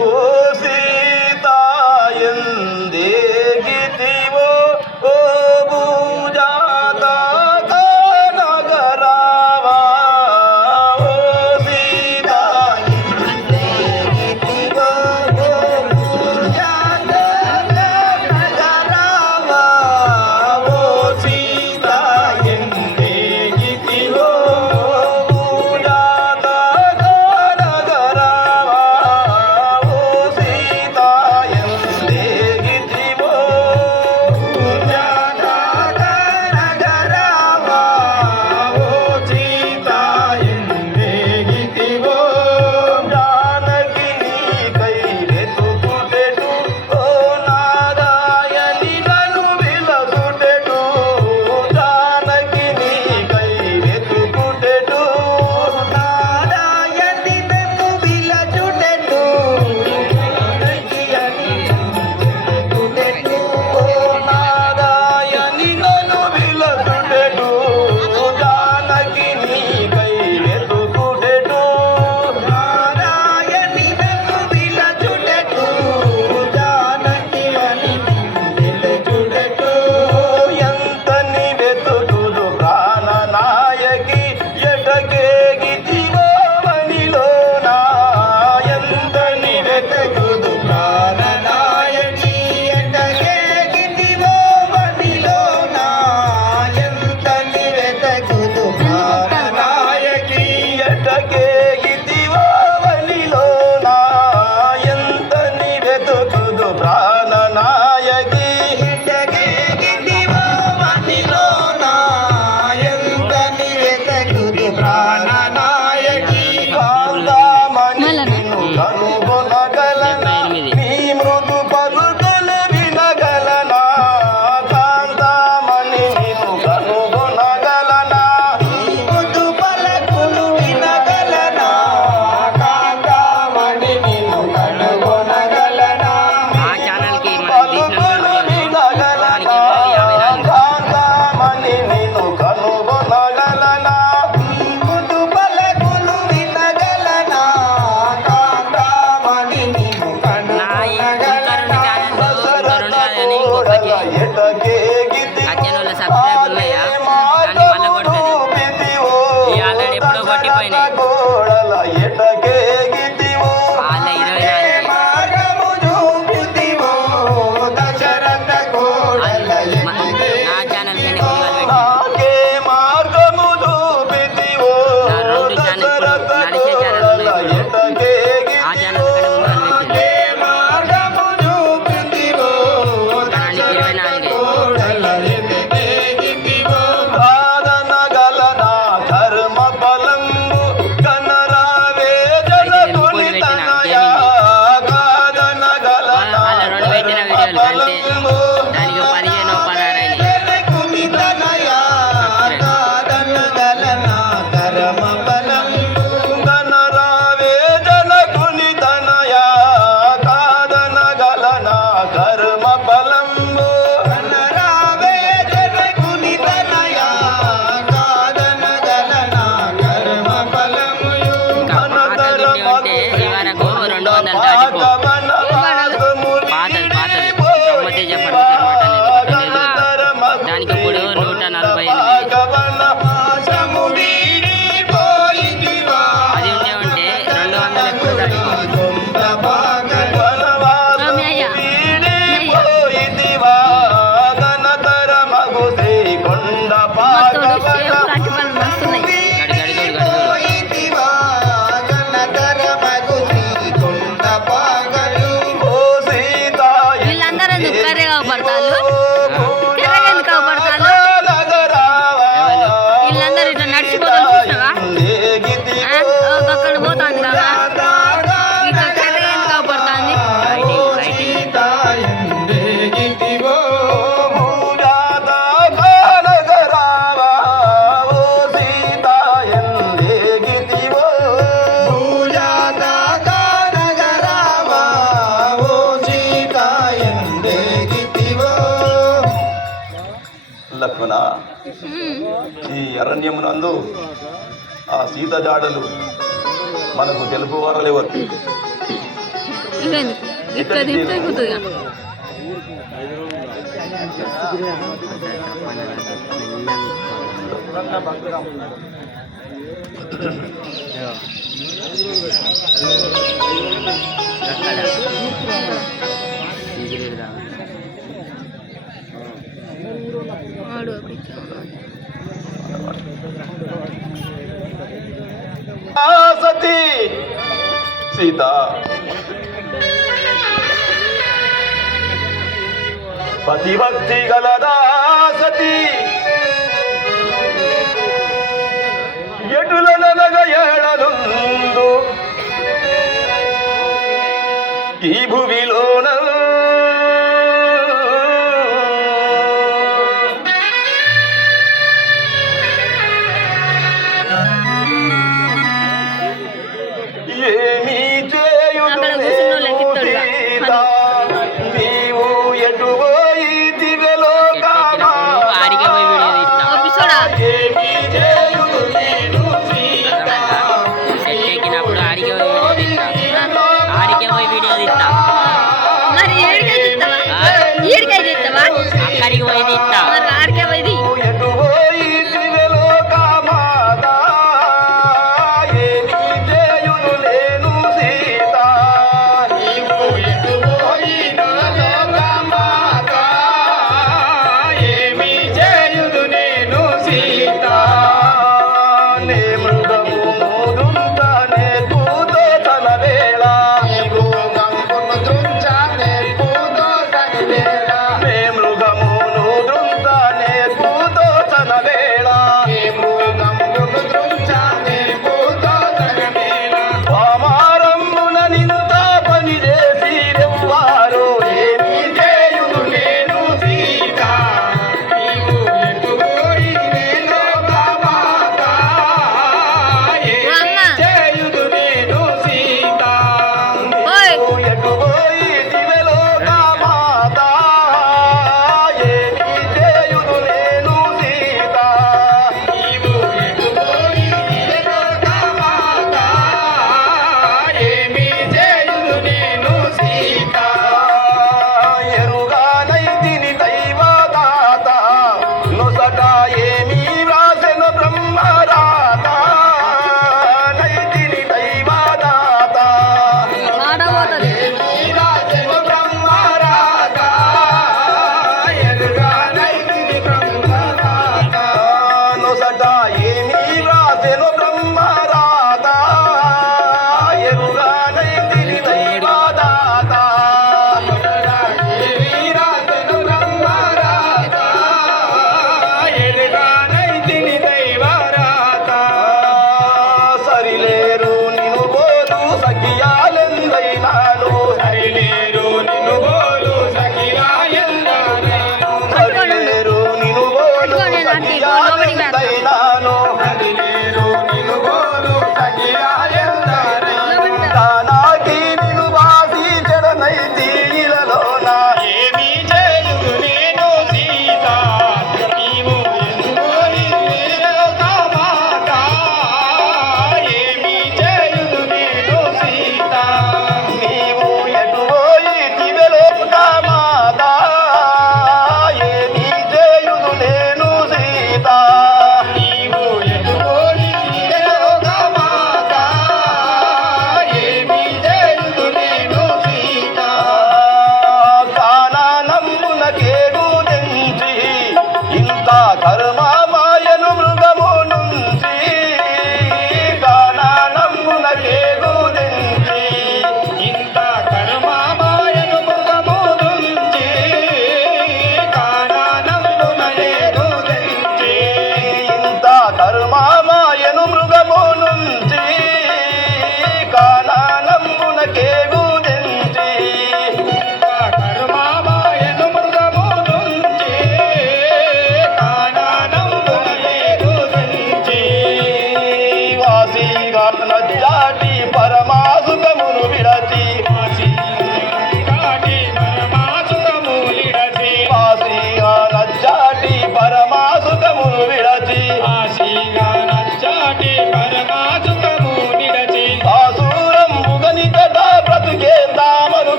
ఓ సీతా ఎందేగితివో ఓ భుజాత నగరావా ఓ సీతా ఎందేగితివో ఓ భుజాత నగరావా ఓ సీతా ఎందేగితివో భుజాత నగరావా ఓ సీతా లక్ష్మణ, ఈ అరణ్యమునందు ఆ సీత జాడలు మనకు తెలుపు వారలు ఎవరు? సతీ సీత, పతిభక్తి గలదా సతీ, ఎటుల ననగ ఏడనుందు ఈ భువిలోన ఏమీ చేయుదు సీత, నీవు ఎటు పోయి దిగలోకమా, ఏమీ చేయుదు నేను సీత, ఎక్కినప్పుడు ఆడికి పోయి వీడియో తీస్తా, అక్కడికి పోయి తీస్తా. ఎటు పోయి దిగలోకమాదా, ఏమీ చేయుదు నేను సీత, నీవు ఎటు పోయి దిగలోకమాదా, ఏమీ చేయుదు నేను సీత, నే మృగము మోదుంతనే కూతో తన వేళ, నే మృగమును దృంత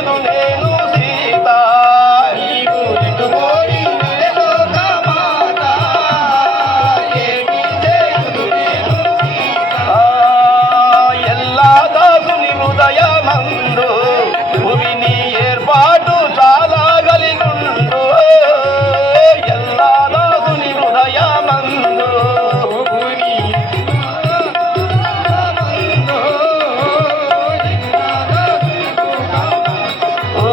చేయుదు నేను సీత నీవు ఎటుపోయి లోకమాత ఏమి చేయుదు నేను సీత ఎల్లా దాసుని హృదయమందు భూమిని ఏర్పాటు చాలా కలిగుండు ఎల్లా దాసుని హృదయమందు ఓ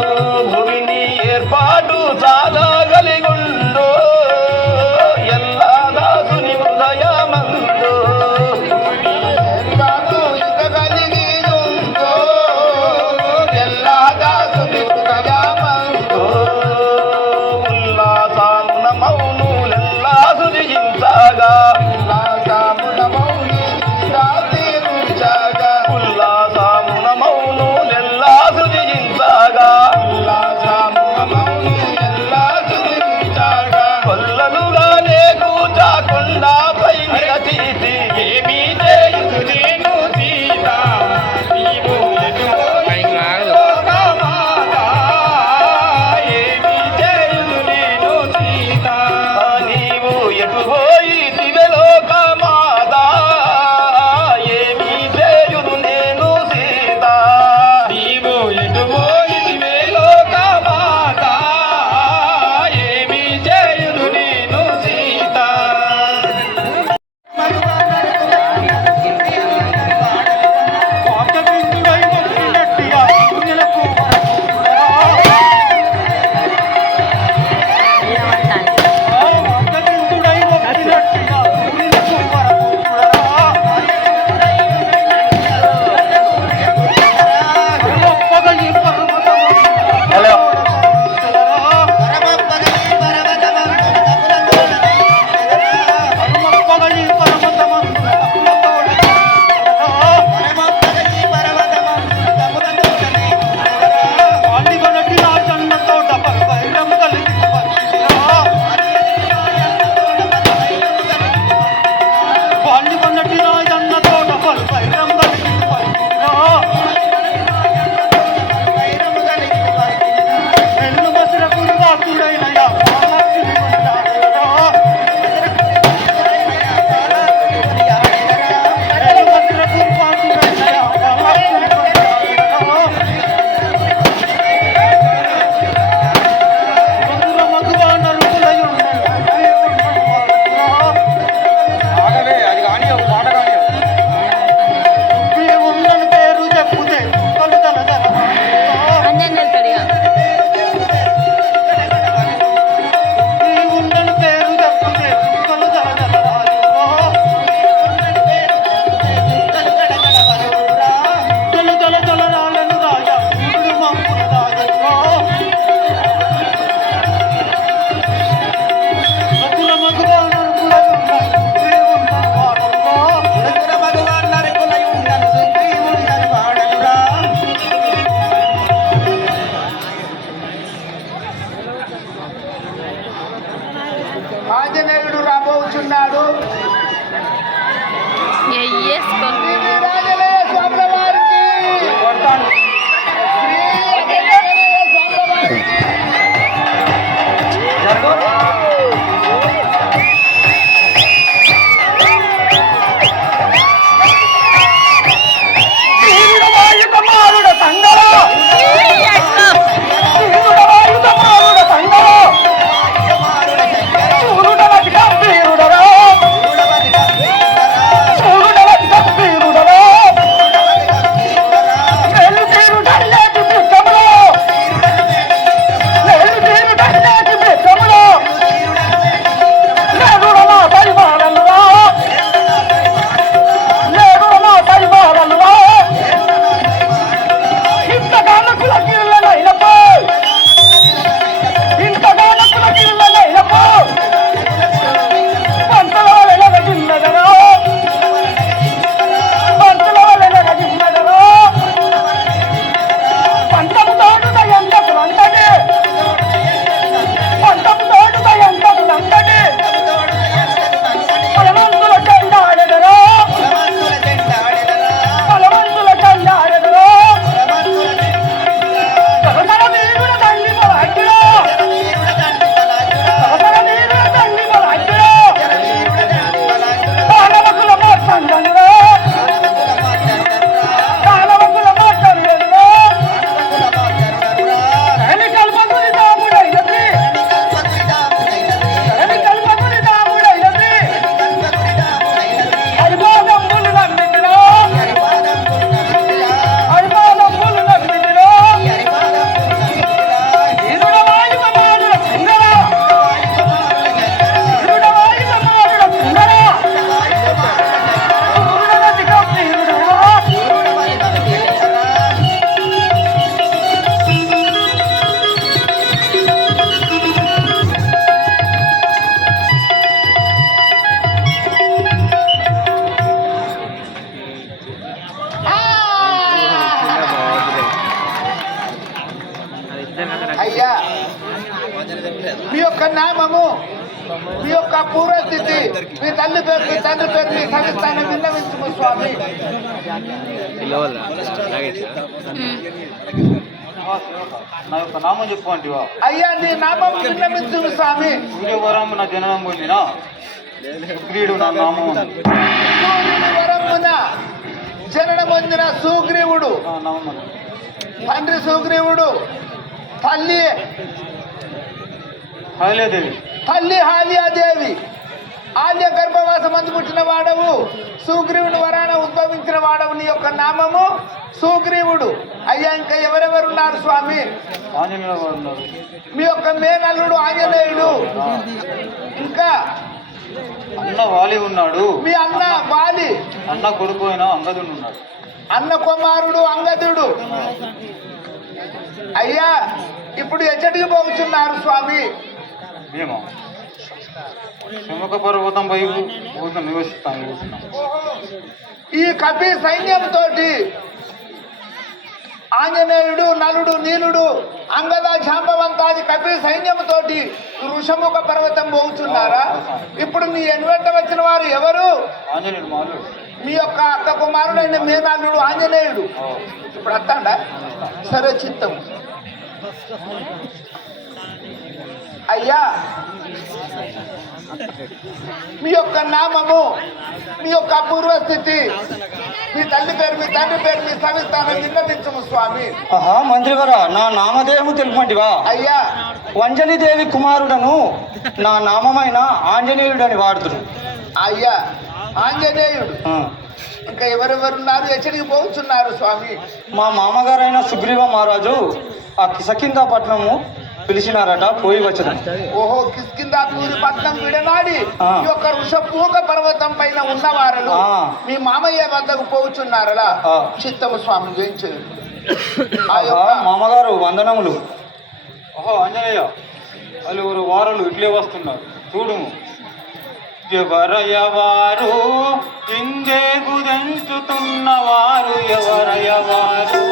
అయ్యా మీ యొక్క నామము, మీ యొక్క పూర్వస్థితి, మీ తల్లి పేరు, మీ తండ్రి పేరు, మీ సవిస్తాన్ని విన్నవించుము స్వామి. నా యొక్క నామం చెప్పుకోండి. అయ్యా నీ నామం విన్నవించుము స్వామి. సూర్యవరం నా జననం పొందిన సుగ్రీవుడు నా నామం. సూర్యుని వరమున జననం పొందిన సుగ్రీవుడు, నా నామం. తండ్రి సుగ్రీవుడు, తల్లి హైలేదేవి. తల్లి హాలియాదేవి. ఆల్య గర్భవాసం అందు పుట్టిన వాడవు, సుగ్రీవుని వరాన ఉద్భవించిన వాడవు. నీ యొక్క నామము సుగ్రీవుడు. అయ్యా ఇంకా ఎవరెవరున్నారు స్వామి? ఆంజనేయుల వారు ఉన్నారు. మీ యొక్క మేనల్లుడు ఆంజనేయుడు. ఇంకా అన్న వాలి ఉన్నాడు. మీ అన్న వాలి. అన్న కొడుకు అయిన అంగదుడు ఉన్నాడు. అన్న కుమారుడు అంగదుడు. అయ్యా ఇప్పుడు ఎచ్చటికి పోతున్నారు స్వామి? మేము శముఖ పర్వతం పై నివసిస్తాం. ఈ కపి సైన్యంతో ఆంజనేయుడు, నలుడు, నీలుడు, అంగద, జాంబవంతాది కపి సైన్యంతో ఋషముఖ పర్వతం పోతున్నారా? ఇప్పుడు నీ ఎన్వెంట వచ్చిన వారు ఎవరు? ఆంజనేయుడు మాలు. మీ యొక్క అక్క కుమారుడైన మేనల్లుడు ఆంజనేయుడు. ఇప్పుడు అత్తాడా? సరే చిత్తం. అయ్యా మీ యొక్క నామము, మీ యొక్క పూర్వస్థితి, మీ తల్లి పేరు, మీ తండ్రి పేరు, మీ సవిస్తానం విన్నవించము స్వామి. ఆహా మంత్రివరా, నా నామధేయము తెలుపంటివా? అయ్యా వంజలిదేవి కుమారుడను, నా నామమైన ఆంజనేయుడని వాడుతురు. అయ్యా ఆంజనేయుడు. ఇంకా ఎవరెవరున్నారు? ఎచ్చడికి పోతున్నారు స్వామి? మా మామగారైన సుగ్రీవ మహారాజు ఆ కిసకిందాపట్నము పిలిచినారట, పోయి వచ్చదు. ఓహో కిష్కిందాపూరి పట్నం విడనాడి ఈ యొక్క ఋషపూక పర్వతం పైన ఉన్నవారలు మీ మామయ్య వద్దకు పోచున్నారలా? చిత్తము స్వామి జయించదు. మామగారు వందనములు. ఓహో ఆంజనేయ, వాళ్ళు వారలు ఇట్లే వస్తున్నారు చూడుము. ఎవరయ్యవారు ఇందే గుదెంచుతున్నవారు, ఎవరయ్యవారు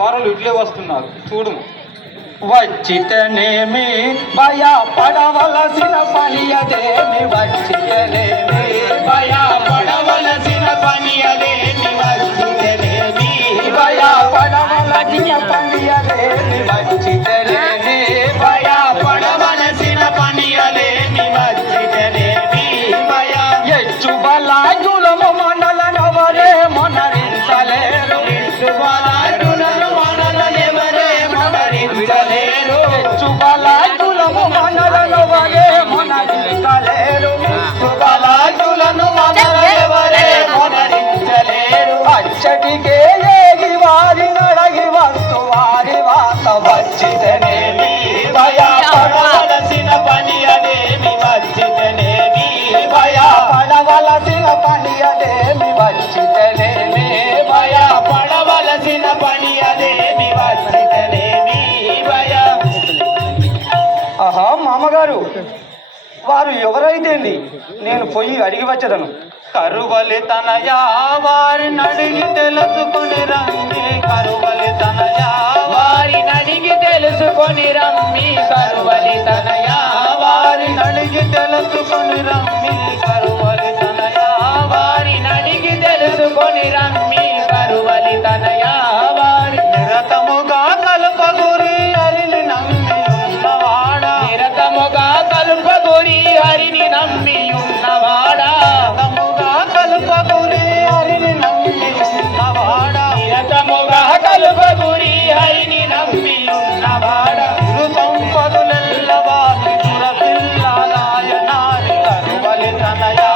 వారలు ఇట్లే వస్తున్నారు చూడుము. వచ్చితేనేమి భయ పడవలసిన పని అదేమి, వచ్చితేనేమి భయ పడవలసిన పని అదేమి, వచ్చితేనేమి భయ పడవలసిన పని అదేమి, వచ్చితేనేమి భయ పడవలసిన పని అదేమి, వచ్చితేనేమి భయ ఎచ్చు బలాజులము మనలనవరే మొనరించలేరు, ఎచ్చు బలాజులను మనలనెవరే మొనరించలేరు, ఎచ్చు బలాజులము మనలనవరే మొనరించలేరు, ఎచ్చు బలాజులను మనలనెవరే మొనరించలేరు. అచ్చటికే ఏగి వారి నడగి వస్తు వారి వాత వచ్చితేనేమి భయ పడవలసిన పని అదేమి, వచ్చితేనేమి భయ పడవలసిన పని అదేమి, వచ్చితేనేమి భయ పడవలసిన పని అదేమి, వచ్చితేనేమి భయ. ఆహా మామగారు, వారు ఎవరైతేంది, నేను పోయి అడిగి వచ్చదను. కరువలి తనయా వారిని అడిగి తెలుసుకుని రమ్మి కరువలి తనయా వారిని అడిగి తెలుసుకొని రమ్మి కరువలి తనయా వారిని అడిగి తెలుసుకొని రమ్మి కరువలి తనయా వారి నిరతముగా కల్పగురి హరిని నమ్మి ఉన్నవాడా నిరతముగా కల్పగురి హరిని నమ్మి ఉన్నవాడా నిరతముగా కల్పగురి హరిని నమ్మి ఉన్నవాడా నిరతముగా కల్పగురి హరిని నమ్మి ఉన్నవాడా గురు సంపదులెల్లవారి దురపిల్లలాయనారి కరువలి తనయా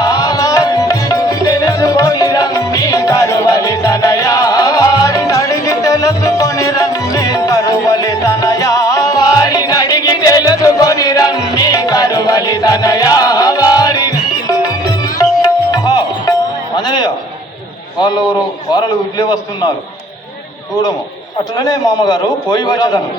తెలుసుకొని రమ్మి కరువలి తనయా వారిని అడిగి తెలుసుకొని రమ్మి కరువలి తనయా వారిని అడిగి తెలుసుకొని రమ్మి కరువలి తనయా వారిని ఆంజనేయ వాళ్ళెవరు వారలు ఇడ్లీ వస్తున్నారు చూడము. అట్లనే మామగారు పోయి వచ్చేదాను.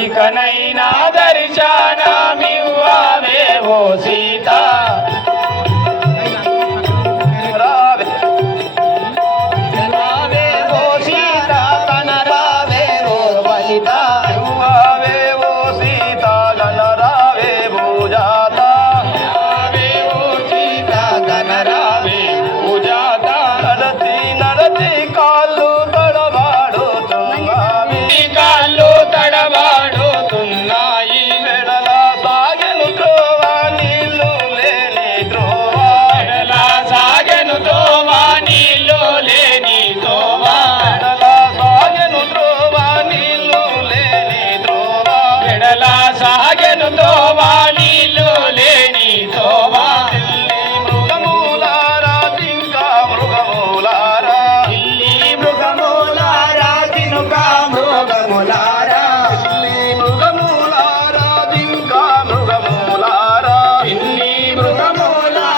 ఇకనైనా దర్శనమివ్వవే ఓ సీత రావే రావే ఓ సీత కనరావే ఓ వలిత రావే ఓ సీత కనరావే భూజాత రావే ఓ సీత కనరావే భూజాత నడతి నడతి కాళ్ళు తడబాడుతున్నాయి కాళ్ళు తడబాడుతున్నాయి వెడల సాగెను త్రోవా నీళ్ళు లేని త్రోవా వెడల సాగెను త్రోవా నీళ్ళు లేని త్రోవా వెడల సాగెను త్రోవా నీళ్ళు లేని త్రోవా వెడల సాగెను త్రోవా నీళ్ళు లేని త్రోవా మృగమూలారా జింకా మృగమూలారా ఇల్లి మృగమూలారా జినుక మృగమూలారా ఇల్లి మృగమూలారా జింకా మృగమూలారా ఇల్లి మృగమూలారా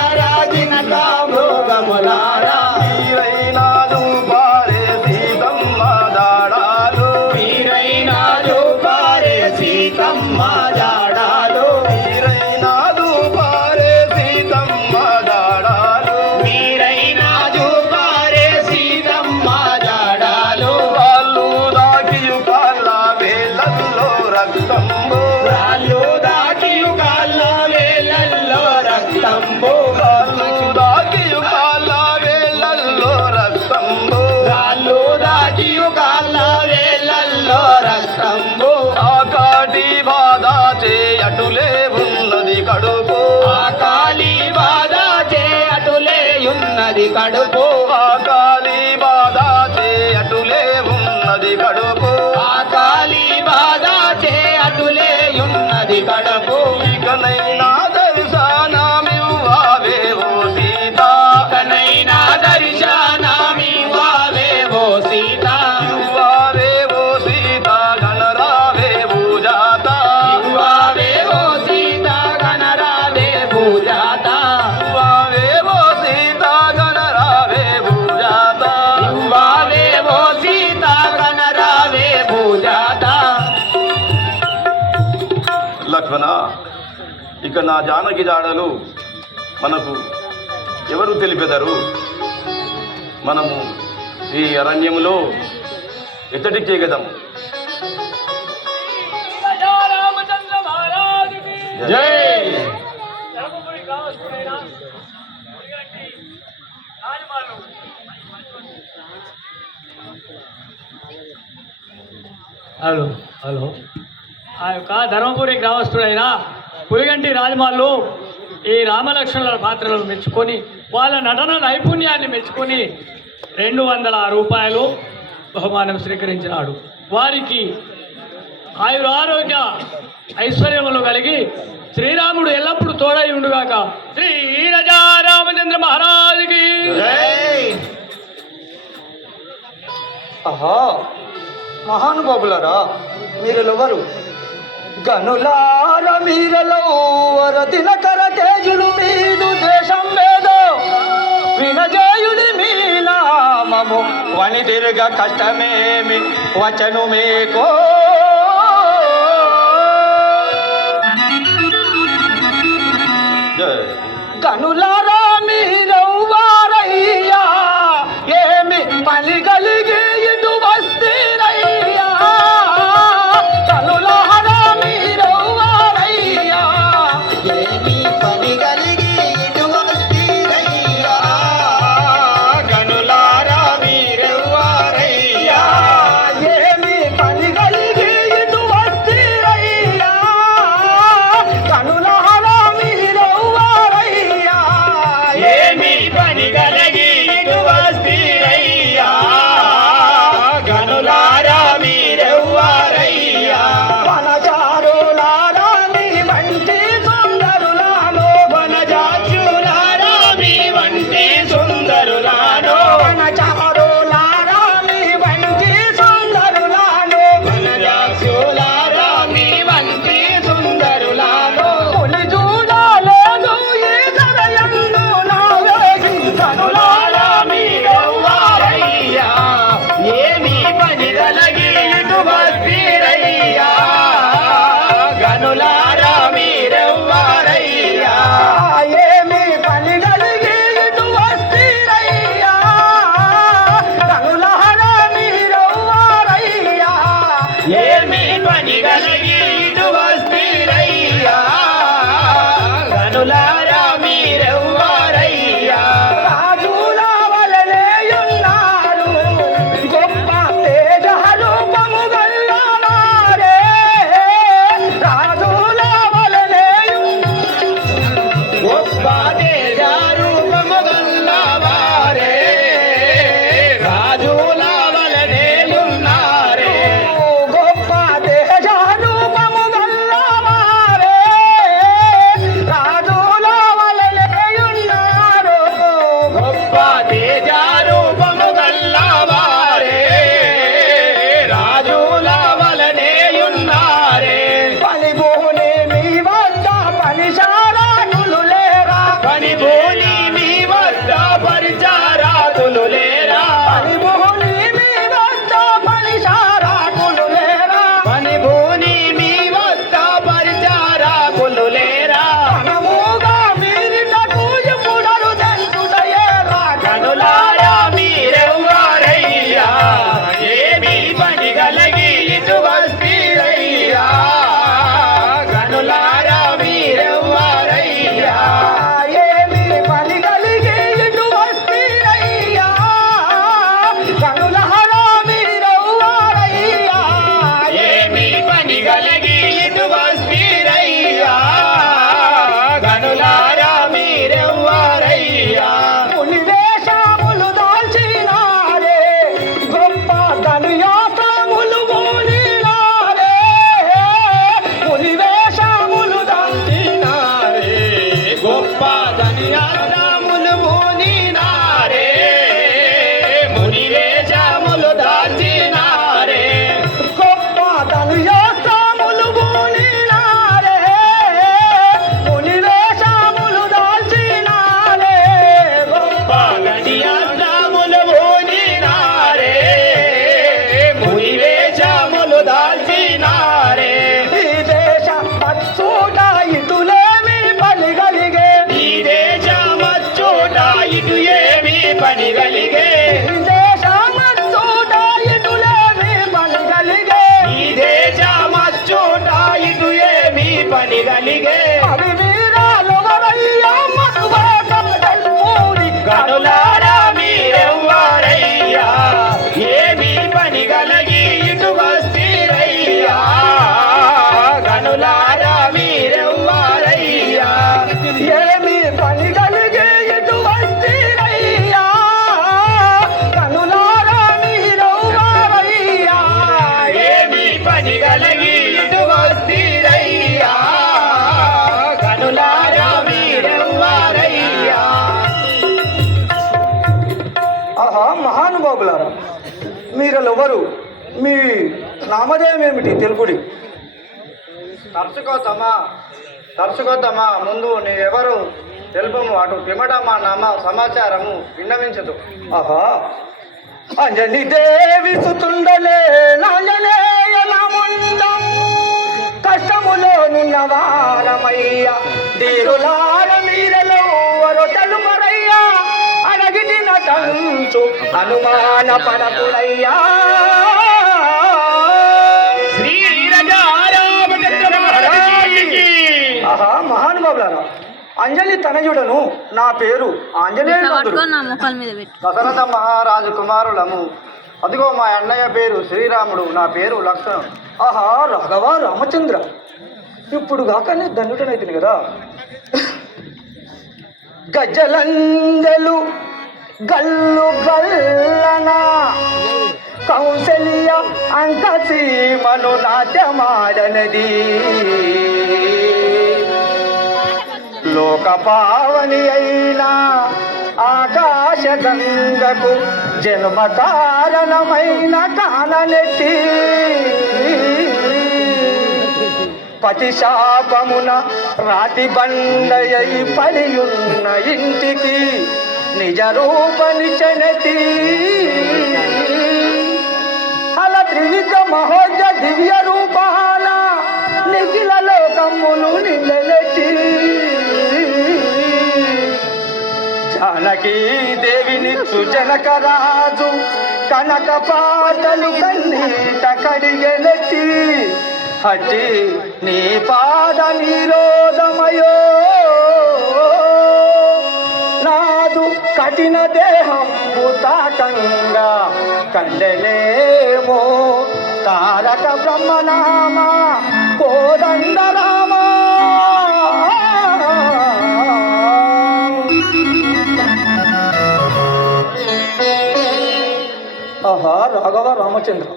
జినక మృగమూలారా మీరైనాదు పారే సీతమ్మ దాడాలు మీరైనాదు పారే సీతమ్మ దాడాలు మీరైనాదు పారే సీతమ్మ దాడాలు మీరైనాదు పారే సీతమ్మ దాడాలు వాళ్ళు దాకియు కాళ్ళ వేలల్లో రక్తంబు వాళ్ళు దాకియు కాళ్ళ వేలల్లో రక్తంబు వాళ్ళు దాకియు కాళ్ళ వేలల్లో రక్తంబు వాళ్ళు దాకియు కాళ్ళ వేలల్లో రక్తంబు ఆకాటి బాధ చేయటులే ఉన్నది కడుపు ఆకాలి బాధ చేయటులే ఉన్నది కడుపు ఆకాలి బాధ చేయటులే ఉన్నది కడుపు ఆకాలి బాధ చేయటులే ఉన్నది కడుపు ఇకనైనా దర్శనమివ్వవే ఓ సీత ఇకనైనా దర్శనమివ్వవే ఓ సీత ఇవ్వవే ఓ సీత గణరావే భూజాత ఇవ్వవే ఓ సీత గణరావే భూజాత ఇవ్వవే ఓ సీత గణరావే భూజాత ఇవ్వవే ఓ సీత గణరావే భూజాత. లక్ష్మణ, ఇక నా జానకి జాడలు మనకు ఎవరు తెలిపెదరు? మనము ఈ అరణ్యములో ఎత్తటికే గదము. జై హలో హలో ఆ యొక్క ధర్మపురి గ్రామస్తుడైన పులిగంటి రాజమాళ్ళు ఈ రామలక్ష్మణుల పాత్రలను మెచ్చుకొని వాళ్ళ నటన నైపుణ్యాన్ని మెచ్చుకొని 200 రూపాయలు బహుమానం స్వీకరించినాడు. వారికి ఆయురారోగ్య ఐశ్వర్యములు కలిగి శ్రీరాముడు ఎల్లప్పుడూ తోడై ఉండుగాక. శ్రీ రాజా రామచంద్ర మహారాజుకి. ఆహా, మహానుభావులారా, మీరెవరు? గనులార మీరలవర దినకర తేజులు మీదు దేశం వేదో వినజాయుడి మీ నామము వని తిరగ కష్టమేమి వచ్చను మీకు కనులారా మీరవ్వారయ్యా ఏమి పని కలిగి ఇటు వస్తీరయ్యా కనులారా మీరవ్వారయ్యా ఏమి పని కలిగి ఇటు వస్తీరయ్యా కనులారా మీరవ్వారయ్యా ఏమి పని కలిగి ఇటు వస్తీరయ్యా కనులారా మీరవ్వారయ్యా ఏమి పని కలిగి ఇటు వస్తీరయ్యా గనులారా మీరెవ్వారయ్యా వనజారులారా మీ వంటి సుందరులాలో వనజాచులారా మీ వంటి సుందరులాలో వనజారులారా మీ వంటి సుందరులాలో వనజాచులారా మీ వంటి సుందరులాలో పులి చూడలేదు ఈ సరయందు కనులారా మీరెవ్వారయ్యా ఏమి పని కలిగి ఇటు వస్తీరయ్యా గనులారా మీరెవ్వారయ్యా ఏమి పని కలిగి ఇటు వస్తీరయ్యా గనులారా మీరెవ్వారయ్యా ఏమి పని కలిగి ఇటు వస్తీరయ్యా గనులారా మీరెవ్వారయ్యా రాజుల వలనేయున్నారు గొప్ప తేజ రూపము గల్లవారే రాజుల వలనేయు గొప్ప తేజ రూపము గల్లవారే రాజుల వలనేయున్నారే గొప్ప తేజ రూపము గల్లవారే రాజుల వలనేయున్నారు గొప్ప తేజ రూపము గల్లవారే రాజుల వలనేయున్నారే పనిభూని మీ వద్ద పరిచారాకులు లేరా పనిభూని మీ వద్ద పరిచారాకులు లేరా పనిభూని మీ వద్ద పరిచారాకులు లేరా పనిభూని మీ వద్ద పరిచారాకులు లేరా మనముగా మీరిటకు ఎప్పుడరు తెలుసుదయేరా కనులారా మీరెవ్వారయ్యా ఏమి పని కలిగి ఇటు వస్తీరయ్యా కనులారా మీరెవ్వారయ్యా ఏమి పని కలిగి ఇటు వస్తీరయ్యా కనులారా మీరెవ్వారయ్యా ఏమి పని కలిగి ఇటు వస్తీరయ్యా కనులారా మీరెవ్వారయ్యా మునివేషములు దాల్చినారే గొప్ప ధనుయాసములు మూలినారే మునివేషములు దాల్చినారే గొప్ప ధనుయాసములు మూలినారే మునివేషములు దాల్చినారే గొప్ప ధనుయాసములు మూలినారే మునివేషములు దాల్చినారే గొప్ప ధనుయాసములు మూలినారే మునివేషములు దాల్చినారే ఈ దేశ మచ్చుట ఇటులేమి పని కలిగే ఈ దేశ మచ్చుట ఇటు ఏమి పని కలిగే ఈ దేశ మచ్చుట ఇటులేమి పని కలిగే ఈ దేశ మచ్చుట ఇటు ఏమి పని కలిగే అవి వీరాలు వరయ్యా మధువాకం తెల్పూరి కనులారా మీరెవ్వారయ్యా ఏమి పని కలిగి ఇటు వస్తీరయ్యా కనులారా మీరెవ్వారయ్యా ఏమి పని కలిగి ఇటు వస్తీరయ్యా కనులారా మీరెవ్వారయ్యా ఏమి పని కలిగి ఇటు వస్తీరయ్యా కనులారా మీరెవ్వారయ్యా ఆహా మహానుభావులారా మీరెవరు మీ నామధేయం ఏమిటి తెలుపుడి తరుచుకోద్దమ్మా ముందు నీవెవరు తెలుపము అటు పిమ్మట మా నామ సమాచారము విన్నవించదు ఆహా అంజని దేవి సుతుండలే నాయనేయనముండ కష్టములో నున్న వారమయ్య దీరులార మీరెలవరు తెలుపరయ్యా అడగిటిన తంచు అనుమాన పడకులయ్యా ఆహా మహానుభావులారా అంజలి తనయుడను నా పేరు ఆంజనేయుడు నా ముఖాల మీద పెట్టు. దశరథ మహారాజు కుమారులము. అదిగో మా అన్నయ్య పేరు శ్రీరాముడు, నా పేరు లక్ష్మణుడు. ఆహా రాఘవ రామచంద్ర ఇప్పుడు కాకనే దండుటనైతుంది కదా. గజలంజలు గల్లు గల్లన కౌశల్య అంకసీమను నాట్యమాడనది లోక పావని అయినా ఆకాశ గంగకు జన్మ కారణమైన కాననెట్టి పతి శాపమున రాతి బండయై పడియున్న ఇంటికి నిజ రూపనిచనతి అలా త్రివిధ మహోజ దివ్య రూపాన నిఖిల లోకములు నిలనెట్టి జానకీ దేవిని సుజనక రాజు కనక పాటలు కన్నీట కడిగెనెట్టి హట్టి నీ పాద నిరోధమయో నాదు కఠిన దేహం తాకంగా కండలేమో తారక బ్రహ్మనామ కోదండరామ ఆహా రాఘవ రామచంద్ర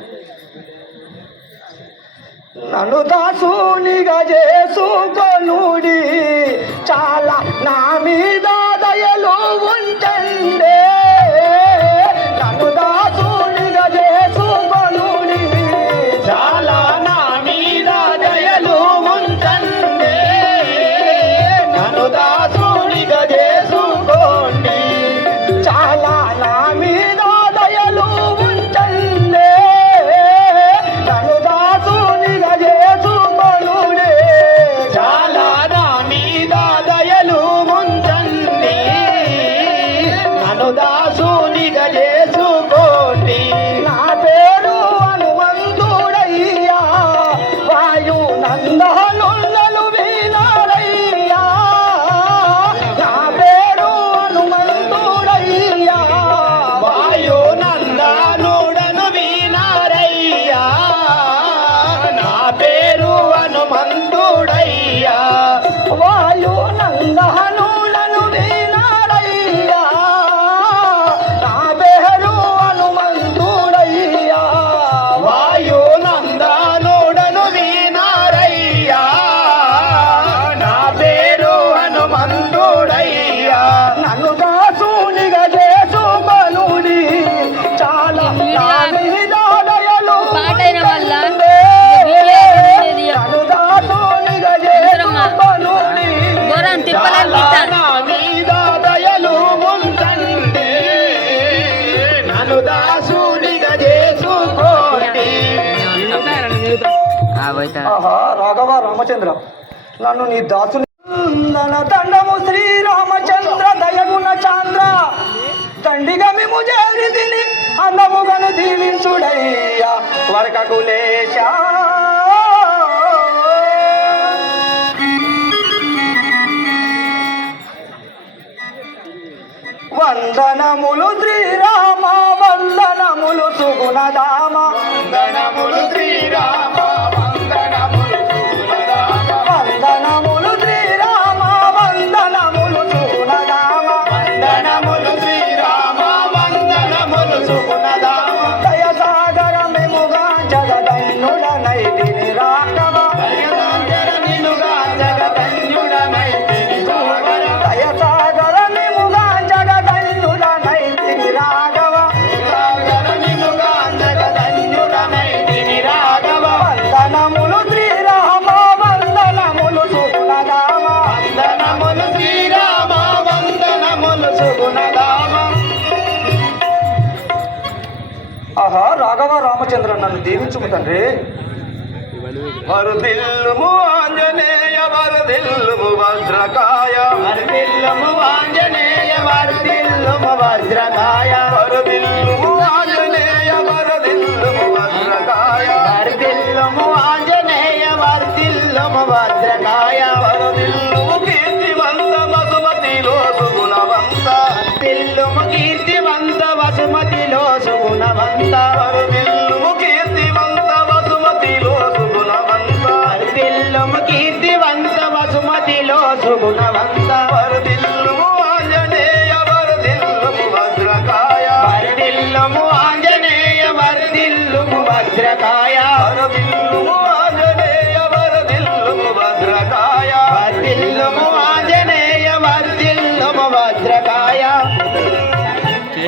నన్ను దాసునిగా చేసుకొనుడి చాలా నా మీద దయలు ఉంటండే నన్ను దాసునిగా చేసుకొనుడి చాలా నా మీద దయలు ఉంటండే నన్ను దాసునిగా చేసుకోండి చాలా నా మీద దయలు ఉంటండే నన్ను దాసునిగా చేసుకోనుడే చాలా నా మీద దయలు ఉంటండి నన్ను దాసునిగా చేసుకోండి నా పేరు హనుమంతుడయ్యా వాయు నందనుండలు వినారయ్యా నా పేరు హనుమంతుడయ్యా వాయు నందనుడను వినారయ్యా నా పేరు హనుమంతుడయ్యా వాయు నందనుడను వినారయ్యా నా పేరు హనుమంతుడయ్యా వాయు నందనుడను వినారయ్యా నా పేరు హనుమంతుడయ్యా నన్ను దాసునిగా చేసుకొనుడి చాలా నా మీద దయలు పాటైన వల్ల ఉంటండే. వీడియో నన్ను దాసునిగా చేసుకొనుడి ఘోరం తిప్పలని చాలా తీస్తాను. నా మీద దయలు ఉంటండి నన్ను దాసునిగా చేసుకోండి ఆహా రాఘవ రామచంద్ర నన్ను నీ దాసుని దండము శ్రీరామచంద్ర దయగుణ చాంద్ర దండిగా మేము చేరి తిని అందముగను దీవించుడయ్యా వరకకులేశా వందనములు శ్రీరామ వందనములు సుగుణధామ వందనములు శ్రీరామ వందనములు సుగుణధామ వందనములు శ్రీరామ వందనములు సుగుణధామ వందనములు శ్రీరామ వందనములు సుగుణధామ దయసాగర మెముగా జగదన్నుడనైతిని రాఘవ దయసాగర నిలుగా జగదన్నుడనైతిని రాఘవ దయసాగర మెముగా జగదన్నుడనైతిని రాఘవ సాగర నిలుగా జగదన్నుడనైతిని రాఘవ రామచంద్ర నన్ను దీవించుము తండ్రి. వరదిల్లుము ఆంజనేయ వరదిల్లుము భద్రకాయ వర్ధిల్లుము ఆంజనేయ వర్ధిల్లుము భద్రకాయ వరదిల్లుము ఆంజనేయ వరదిల్లుము భద్రకాయ వర్ధిల్లుము ఆంజనేయ వర్ధిల్లుము భద్రకాయ వరదిల్లుము కీర్తివంత మధుమతిలో సుగుణవంత వర్ధిల్లుము కీర్తివంత వసుమతిలో సుగుణవంత వరదిల్లుము కీర్తివంత మధుమతిలో సుగుణవంత వర్ధిల్లుము కీర్తివంత వసుమతిలో సుగుణవంత వరదిల్లుము ఆంజనేయ వరదిల్లుము భద్రకాయ వర్ధిల్లుము ఆంజనేయ వర్ధిల్లుము భద్రకాయ వరదిల్లుము ఆంజనేయ వరదిల్లుము భద్రకాయ వర్ధిల్లుము ఆంజనేయ వర్ధిల్లుము భద్రకాయ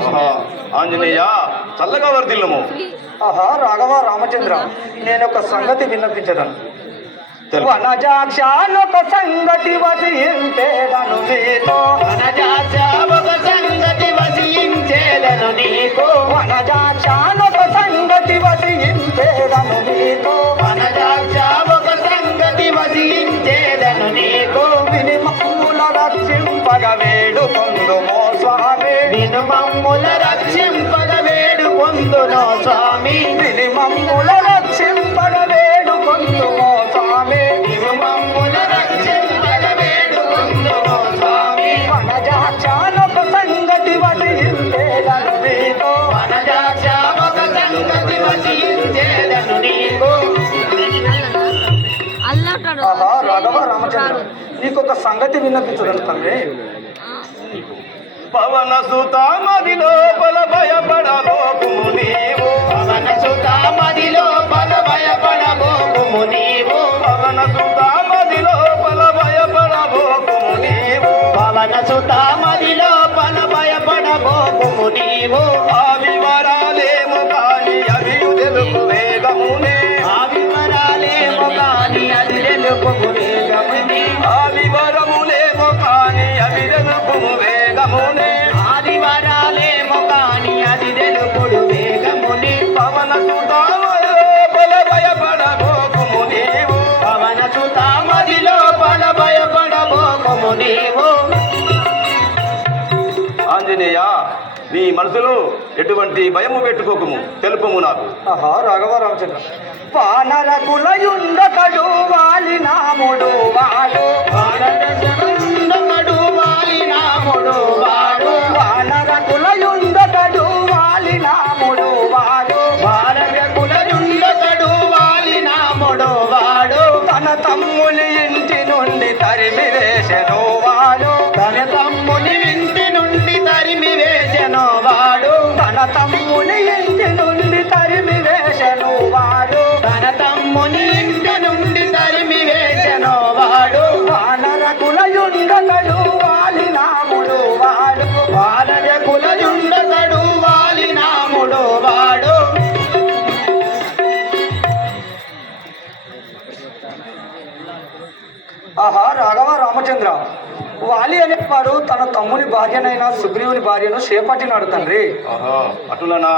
ఆహా, ఆంజనేయ చల్లగా వర్దిల్లుము. ఆహా రాఘవ రామచంద్ర, నేను ఒక సంగతి విన్నపించదను. తెలుపు. వనజాక్షానొక సంగతి వసించేదను నీతో. వనజాక్ష ఒక సంగతి వసించేదను నీకు వనజాక్షానొక సంగతి వసించేదను నీతో. వనజాక్ష ఒక సంగతి వసించేదను నీకు విని మమ్ముల రక్షింపగ వేడుకొందుమో స్వామి. విను మమ్ముల రక్షింపగ వేడుకొందునో స్వామి విని మమ్ముల రక్షింపగ వేడుకొందుమో స్వామి. విను మమ్ముల రక్షింపగ వేడుకొందునో స్వామి వనజాక్షానొక సంగతి వసించేదను నీతో. వనజాక్ష ఒక సంగతి వసించేదను నీకు అల్లంటాడు ఆహా రాఘవ రామచంద్ర, నీకొక సంగతి విన్నపించదను తండ్రి. పవన సుత మది లోపల భయపడబోకుము నీవు పవన సుత మది లోపల భయపడబోకుము నీవు పవన సుత మది లోపల భయపడబోకుము నీవు పవన సుత మది లోపల భయపడబోకుము నీవు ఆ వివరాలేము కాని అవి తెలుపు వేగమునే ఆ వివరాలేమో కాని అది తెలుపుము వేగముని ఆ వివరములేము కాని అవి తెలుపు వేగమునే ఆ వివరాలేమో కాని అది తెలుపుడు వేగముని పవన సుత మది లోపల భయపడబోకుము నీవు పవన సుత మది లోపల భయపడబోకుము నీవు ఆంజనేయ నీ మనసులో ఎటువంటి భయము పెట్టుకోకము తెలుపము నాకు. ఆహా రాఘవ రామచంద్ర, వానరకులయుండకడు వాలి నాముడు వాడు. భారతదేశమందు వాలినాముడు వాడు వానరకులయుండకడు వాలి నాముడు వాడు. భారత కులయుండకడు వాలినాముడు వాడు తన తమ్ముని ఇంటి నుండి తరిమి వేసెను వాడు. తన తమ్ముని ఇంటి నుండి తరిమి వేసెను వాడు తన తమ్ముని ఇంటి నుండి తరిమి వేసెను వాడు. తన తమ్ముని ఇంటి నుండి తరిమి వేసెను వాడు వానరకులయుండకడు వాలి నాముడు వాడు. భారత కులయుండకడు వాలినాముడు వాడు ఆహా రాఘవ రామచంద్ర, వాలి అనేవాడు తన తమ్ముని భార్యనైన సుగ్రీవుని భార్యను చేపట్టినాడు తండ్రి. ఆహా అటులనా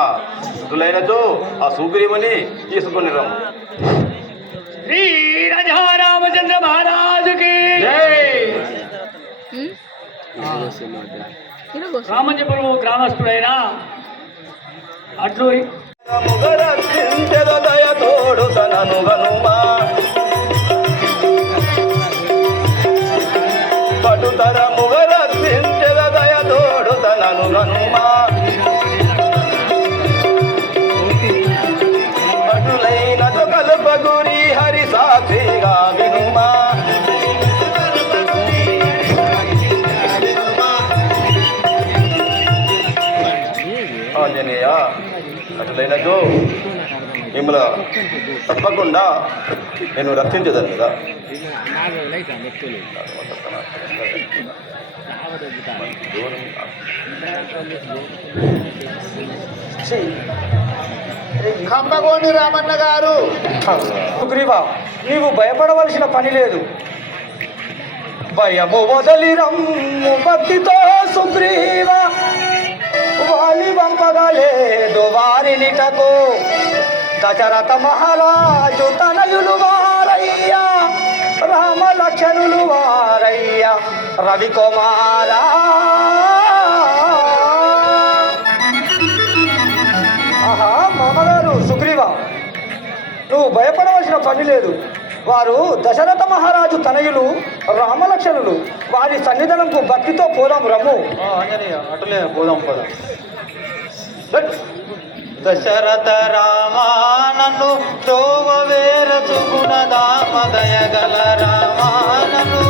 అటులైనచో ఆ సుగ్రీవుని తీసుకొని రమ్ము. శ్రీ రాజా రామచంద్ర మహారాజుకి రామచంద్రపురం గ్రామస్తుడైన అట్లూరి ముగరక్షించెద దయతోడు తనను గనుమా పటుతర ముగరక్షించెద దయతోడు తనను గనుమా అటులైన కల్పగురి హరి సాక్షిగా వినుమా ఆంజనేయ అటులైనచో మిమ్మల్ని తప్పకుండా నేను రక్షించదాను కదా. కంపగోని రామన్న గారు సుగ్రీవా, నీవు భయపడవలసిన పని లేదు. భయము వదలి రమ్ము భక్తితో సుగ్రీవా, వాలి వంపగలేదు వారినిటకు. దశరథ మహారాజు తనయులు వారయ్యా రామ లక్ష్మణులు వారయ్యా రవికుమారా ఆహా మామగారు సుగ్రీవ, నువ్వు భయపడవలసిన పని లేదు. వారు దశరథ మహారాజు తనయులు రామలక్ష్మణులు. వారి సన్నిధానంకు భక్తితో పోదాం రమ్ము. ఆంజనేయ అటులే పోదాం పోదాం. దశరథ రామానను త్రోవ వేరచు గుణదామ దయగల రామానను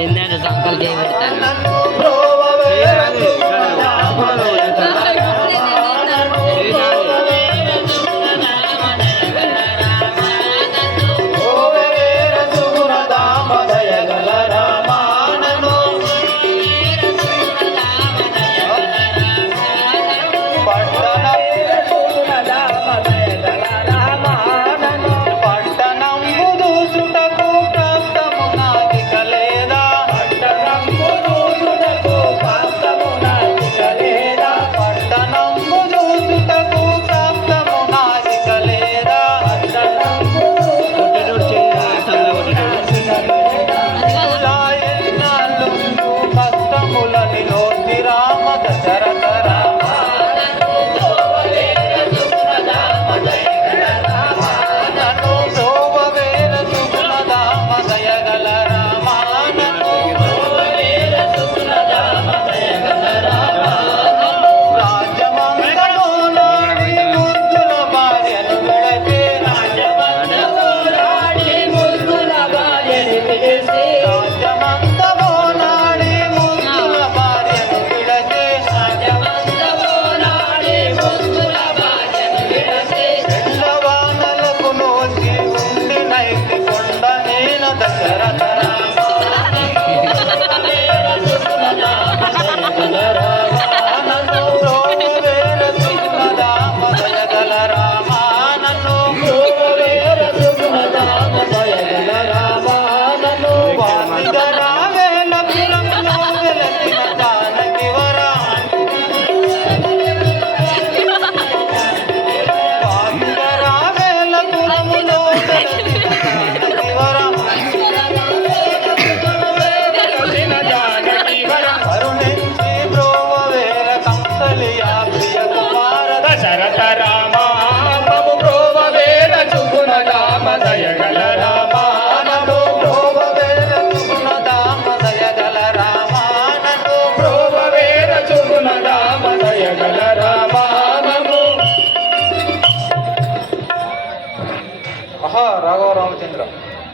ఏంటంటే సంకల్ చేయి పెడతాను.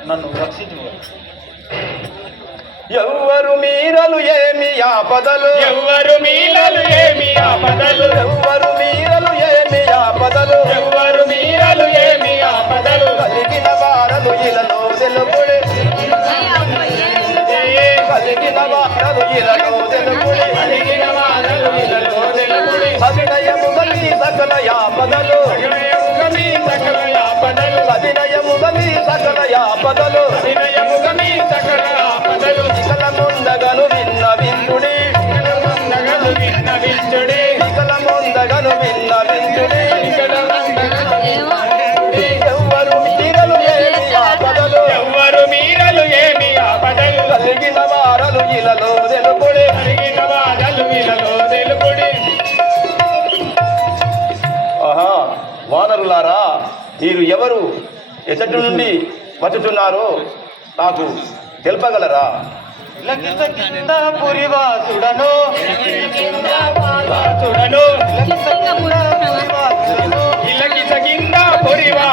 నన్ను రక్షించు. ఎవ్వరు మీరలు ఏమి ఆపదలు, ఎవ్వరు మీరలు ఏమి ఆపదలు, ఎవ్వరు మీరలు ఏమి ఆపదలు, ఎవ్వరు మీరలు ఏమి ఆపదలు, కలిగిన వారలు ఇలలో తెలుపుడి, కలిగిన వారలు ఇలలో తెలుపుడి, కలిగిన వారలు ఇలలో తెలుపుడి, అభినయముగ మీ సకల యాపదలు, అభినయముగ మీ సకల యాపదలు, అభినయముగ మీ సకల యాపదలు, అభినయముగ మీ సకల ఆపదలు, ఇకల ముందగను విన్న విందుడి, నగలు విన్నవించుడి, ఇకల ముందగను విన్న విందుడి, ఎవ్వరు మీరలు ఏమి ఆపదలు, ఎవ్వరు మీరలు ఏమి ఆపదలు, కలిగిన వారలు ఇలలో తెలుపుడి. కలిగిన వారలు ఇలలో తెలుపుడి. ఆహా, వానరులారా, మీరు ఎవరు, ఎచ్చటి నుండి వచ్చుచున్నారో నాకు తెలుపగలరా? లకిత కింద పురివాసుడను చూడను ఇలకి సగింద పొరివా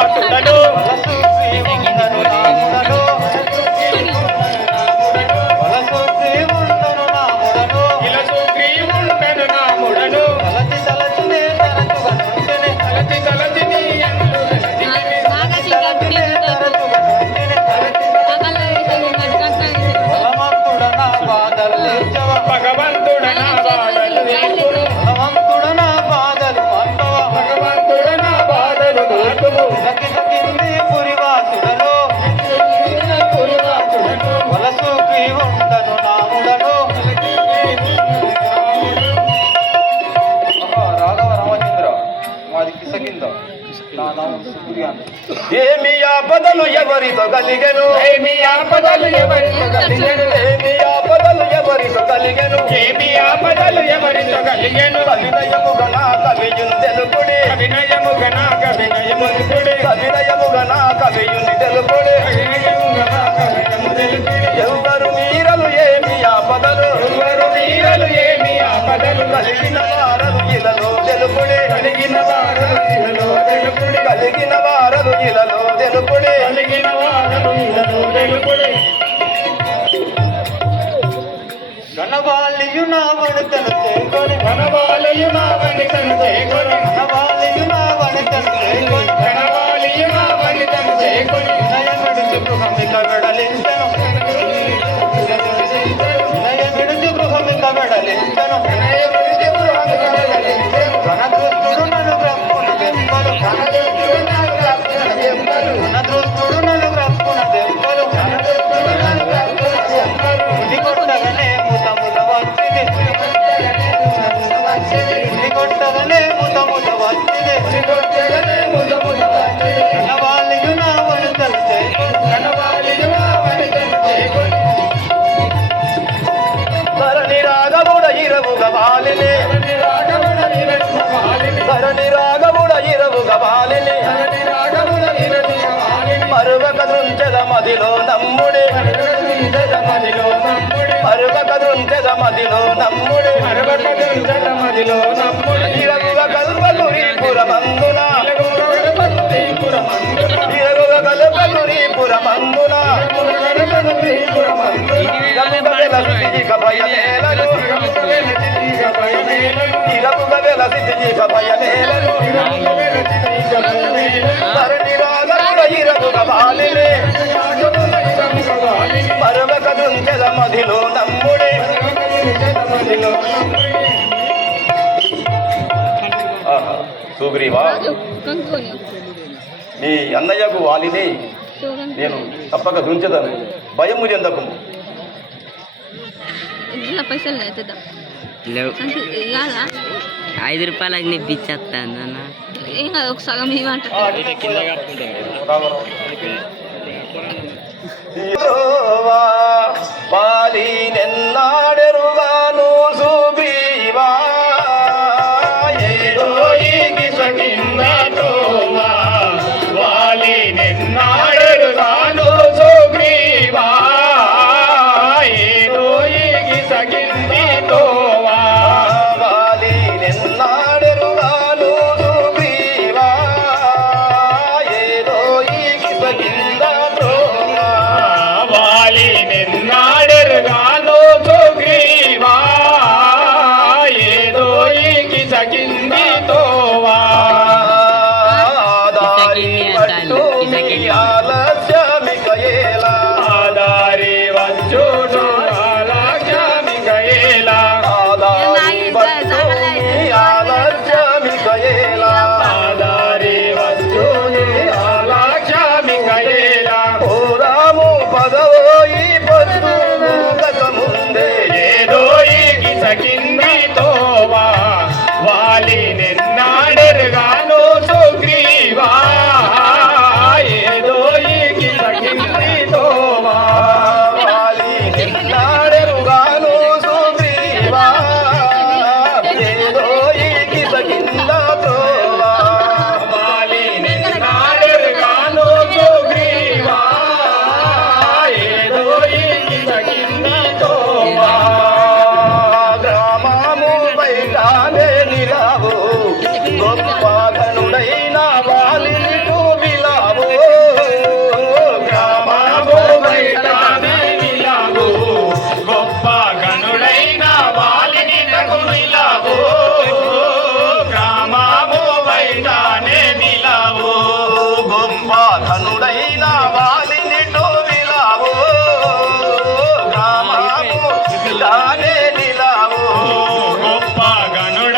ఏమి ఆపదలు ఎవరితో కలిగెను ఏమి ఆపదలు ఎవరితో కలిగెను ఏమి ఆపదలు ఎవరితో కలిగెను ఏమి ఆపదలు ఎవరితో కలిగెను అభినయముగా నా కవియుని తెలుపుడి అభినయముగా నా కవినయము తెలుపుడి అభినయముగా నా కవియుని తెలుపుడి అభినయముగా నా కవినయము తెలుపుడి ఎవరు మీరలు ఏమి ఆపదలు ఎవరు వీరలు ఏమి ఆపదలు కలిగిన వారలు ఇలలో తెలుపుడి కలిగిన వారలు ఇలలో తెలుపుడి కలిగిన వారలు ఇలలో తెలుపుడి కలిగిన వారలు ఇలలో తెలుపుడి కనవాలియు నా వనితను చేకొని కనవాలయు నా వనితను చేకొని కనవాలియు నా వనితను చేకొని కనవాలయు నా వనితను చేకొని వినయమిడుచు గృహమిక వెడలించెను వినయమిడుచు గృహమిక వెడలించెను ఘనదృష్టుడు నన్ను బ్రహ్మున దెంపలు ఘనదృష్టుడు నన్ను బ్రహ్మున దెంపలు ఇది కొట్టగనే ముత ముత వచ్చింది ఇది కొట్టగనే ముత ముత వచ్చింది కనవాలియు నా వనితను చేకొని కనవాలయు నా వనితను చేకొని ధరణి రాగముడ ఇరవుగ వాలిని రాగమున నిరము వాలిని ధరణి రాగముడ ఇరవుగ వాలిని రాగమున నిరము వాలిని మరువక దృంచెద మదిలో నమ్ముడి మదిలో నమ్ముడి మరువక దృంచెద మదిలో నమ్ముడి మదిలో నమ్ముడి ఇరవుగ కల్పలురి పురమందున పురమందున ఇరవుగ కల్పలురి పురమందున ఇరవుగ వెలసితి ఇక భయమేలను ఇరవుగ వెలసితి ఇక భయమేలను ధరణి రాగముడ ఇరవుగ వాలిని మరువక దృంచెద మదిలో నమ్ముడి ఆహా, సుగ్రీవా నీ అన్నయ్యకు వాలిని నేను తప్పక దృంచదను భయము చెందకము ఇందులో పైసలు అవుతుందా లేవు అంటే ఇవ్వాలా 5 రూపాయలకి నీ పిచ్చేస్తాను అన్న ఏం కాదు ఒక సగం ఇవ్వంటే యెహోవా పాలినెన్నాడెరుగాను సుగ్రీవా ఏదో ఈ కిసకింద తోవా వాలి నిన్నాడెరుగాను సుగ్రీవా ఏదో ఈ కిసకింది తోవా పాలినెన్నాడెరుగాను సుగ్రీవా ఏదో ఈ కిసకింద త్రోవా వాలి నిన్నాడెరుగాను సుగ్రీవా ఏదో ఈ కిసకింది తోవా దారి పట్టు నీ ఆలస్యమికయేలా ఆదారి వచ్చును ఆలక్ష్మికయేలా ఆదారి పట్టు నీ ఆలస్యమికయేలా ఆదారి వచ్చును ఆలక్ష్మికయేలా ఓరాము పదవోయి పొద్దు ముందే ఏదో ఈ కిసకింది తోవా వాలి నిన్నాడెరుగాను సుగ్రీవా ఏదో ఈ కిసకింది తోవా వాలి నిన్నాడెరుగాను సుగ్రీవా ఏదో ఈ కిసకింద త్రోవా వాలి నిన్నాడెరుగాను సుగ్రీవా ఏదో ఈ కిసకింది తోవా గ్రామము బయటనే నిలావు గొప్ప ఘనుడైన వాలిని విలావు గ్రామము బయటనే నిలావు గొప్ప గనుడైన వాలిని నగు నిలావు గ్రామము బయటనే నిలావు గొప్ప ఘనుడైన వాలిని విలావు గ్రామము బయటనే నిలావు గొప్ప గనుడ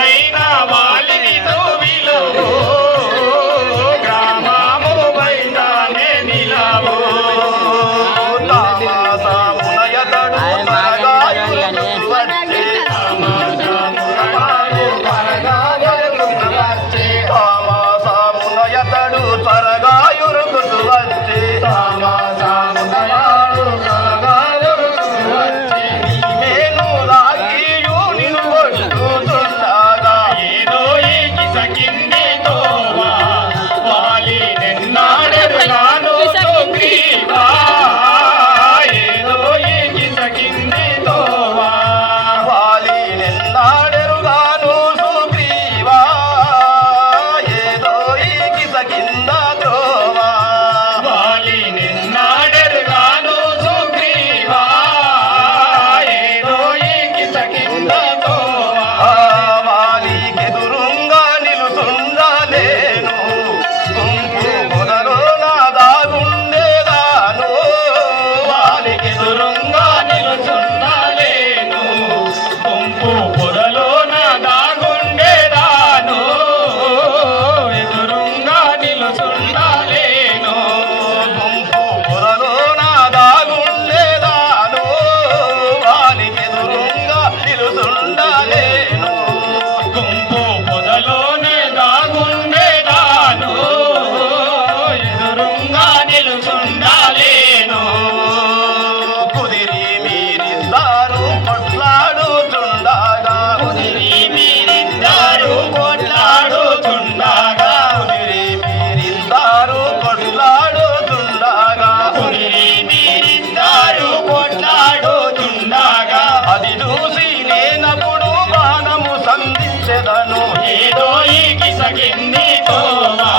చూసెదను ఏదో ఈ కిసకింది తోవా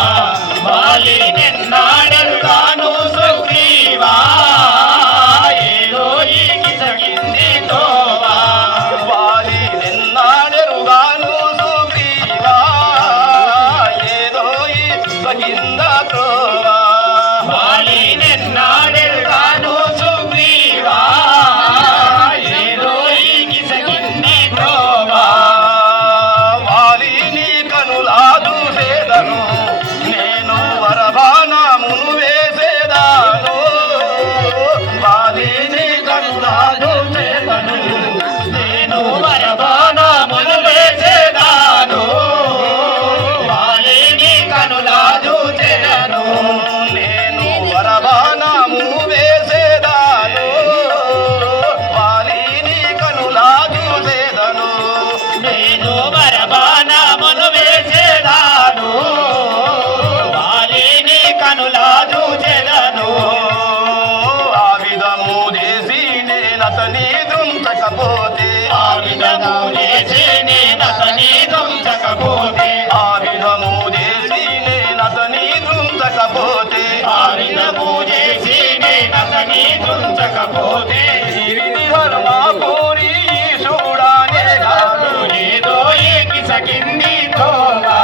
వాలి నిన్నాడెరుగాను సుగ్రీవా ఏదో ఈ కిసకింది తోవా వాలి నిన్నాడెరుగాను సుగ్రీవా ఏదో ఈ కింద త్రోవా వాలి నిన్నాడెరుగాను సుగ్రీవా ఏదో ఈ కిసకింది తోవా వాలిని కనులా చూసేదను నేను వరబాణమును వేసేదాను వాలిని కనులా చూసేదను నేను వరబాణములు వేసేదాను వాలిని కనులా చూచెదను నేను వరబాణమును వేసేదాను వాలిని కనులా చూసేదను నేను వరబాణములు వేసేదాను వాలిని కనులా చూచెదను ఆ విధము చేసి నేనతని దృంచకపోతే ఆ విధము చేసి నేనతని దృంచకపోతే ఆ విధము చేసి నేనతని దృంచకపోతే ఆ విధము చేసి నేనతని దృంచకపోతే విధి ధర్మ పూరి చూడానే కాదు ఏదో ఈ కిసకింది తోవా